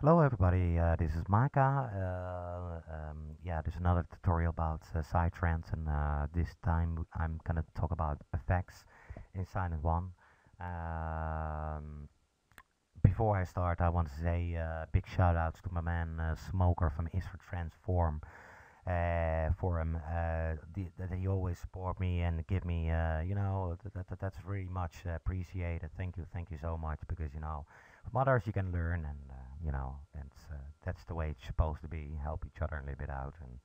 Hello everybody, this is mahkah. Yeah, there's another tutorial about psytrance, and this time I'm gonna talk about effects in Silent One. Um, Before I start, I want to say big shout outs to my man Smoker from Is for Transform forum. That he always support me and give me, that's very much appreciated. Thank you so much, because from others you can learn, and that's the way it's supposed to be. Help each other a little bit out, and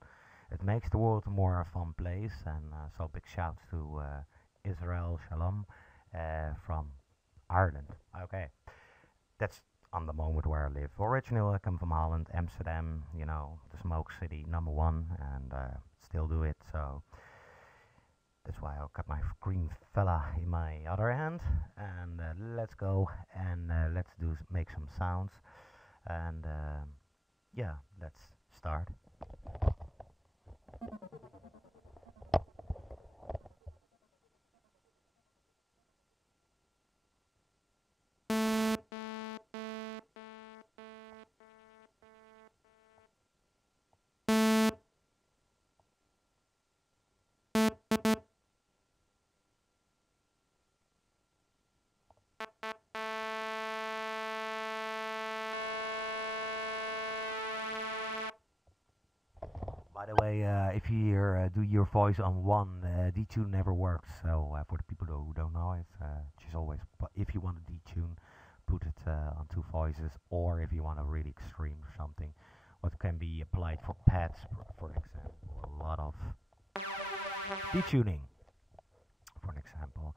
it makes the world a more fun place. And so big shouts to Israel Shalom from Ireland. Okay, that's on the moment where I live. Originally, I come from Holland, Amsterdam, the smoke city number one, and still do it. So that's why I've got my green fella in my other hand. And let's go and let's make some sounds. And yeah, let's start. By the way, if you do your voice on one, detune never works. So for the people who don't know it, just always, if you want to detune, put it on two voices, or if you want to really extreme something, what can be applied for pets, for example, a lot of detuning, for an example.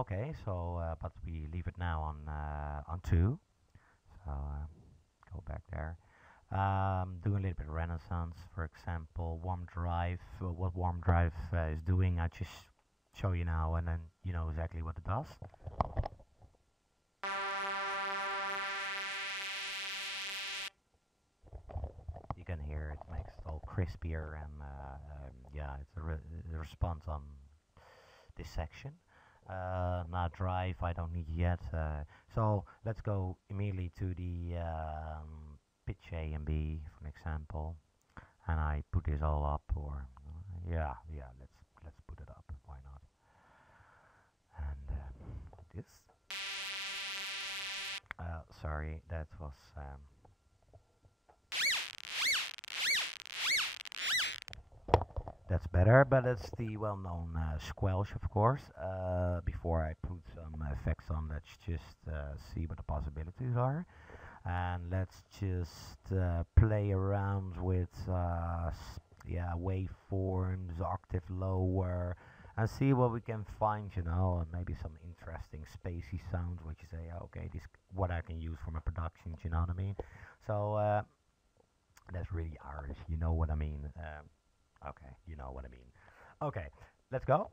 Okay, so but we leave it now on two. So go back there. Doing a little bit of Renaissance, for example, warm drive. What warm drive is doing, I just show you now, and then you know exactly what it does. You can hear it makes it all crispier, and yeah, it's a response on this section. Now drive, I don't need yet. So let's go immediately to the pitch A and B, for an example, and I put this all up, or yeah, let's put it up. Why not? And this. Sorry, that was. That's better, but it's the well-known squelch, of course. Before I put some effects on, let's just see what the possibilities are, and let's just play around with yeah, waveforms, octave lower, and see what we can find, and maybe some interesting spacey sounds, which you say, okay, this what I can use for my productions, you know what I mean? So that's really Irish, you know what I mean? Okay, you know what I mean. Okay, let's go.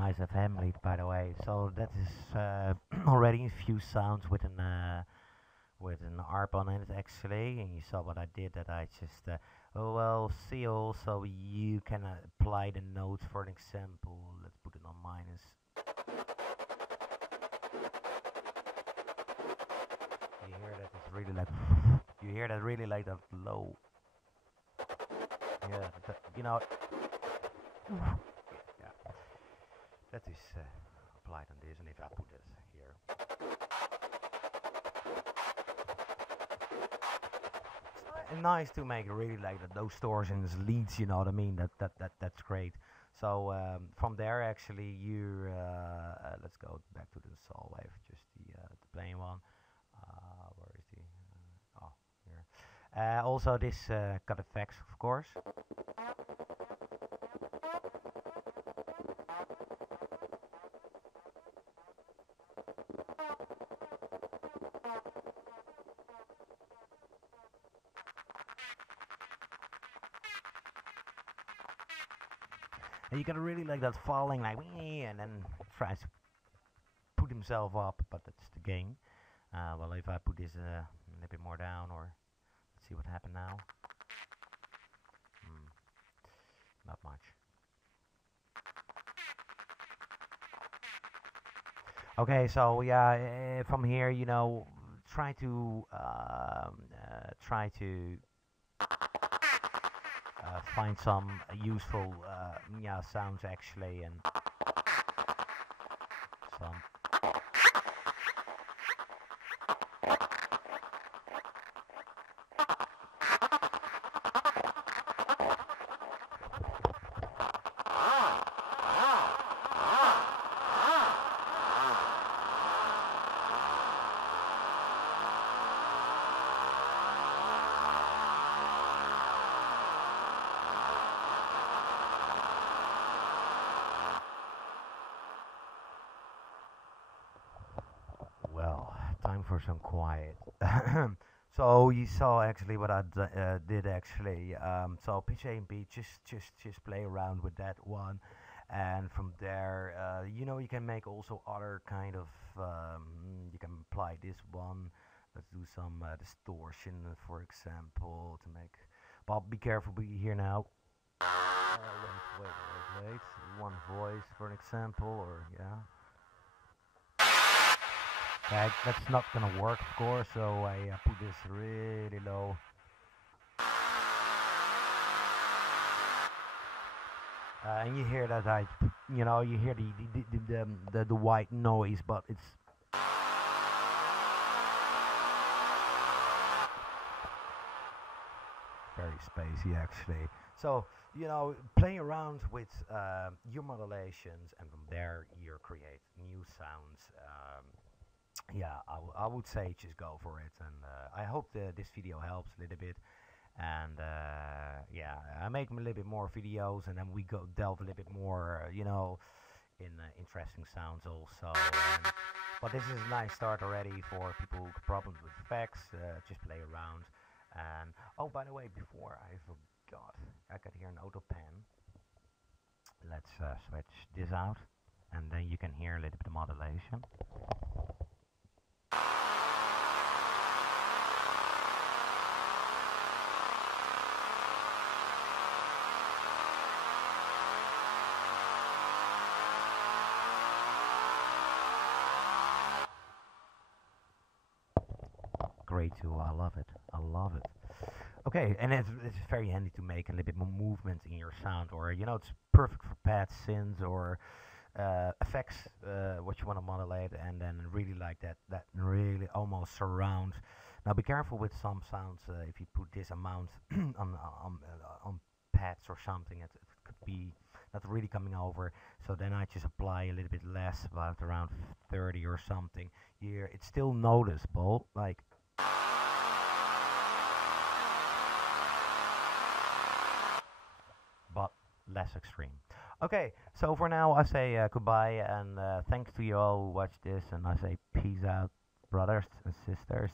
nice FM lead, by the way. So that is already a few sounds with an ARP on it actually, and you saw what I did. That I just oh well. See also you can apply the notes. For an example, let's put it on minus. You hear that it's really like you hear that really like that low. Yeah, you know. Yeah, that is applied on this, and if I put this here, it's nice to make really like those distortions, leads. You know what I mean? That's great. So from there, actually, you let's go back to the soul wave, just the plain one. Where is the? Oh, here. Also, this got effects, of course. And you gotta really like that falling, like, and then tries to put himself up, but that's the game. Well, if I put this a little bit more down, or let's see what happened now. Not much. Okay, so yeah, from here, you know, try to find some useful yeah sounds actually, and some. Well, time for some quiet. So you saw actually what I did actually. So pitch A and B, just play around with that one, and from there, you know, you can make also other kind of. You can apply this one. Let's do some distortion, for example, to make. But be careful, be here now. Wait. One voice, for an example, or yeah. That's not gonna work, of course, so I put this really low. And you hear that you know, you hear the white noise, but it's very spacey actually. So you know, play around with your modulations, and from there you create new sounds. Yeah, I would say just go for it, and I hope this video helps a little bit. And yeah, I make a little bit more videos, and then we go delve a little bit more, you know, in interesting sounds also. But this is a nice start already for people with problems with effects. Just play around. And oh, by the way, before I forgot, I got here an auto pen. Let's switch this out, and then you can hear a little bit of modulation. Great tool, I love it. I love it. Okay, and it's very handy to make a little bit more movement in your sound, or you know, it's perfect for pads, synths, or effects, what you want to modulate, and then really like that really almost surround. Now be careful with some sounds. If you put this amount on pads or something, it could be not really coming over. So then I just apply a little bit less, about around 30 or something. Here it's still noticeable, like. But less extreme. Okay, so for now I say goodbye, and thanks to you all who watched this, and I say peace out, brothers and sisters.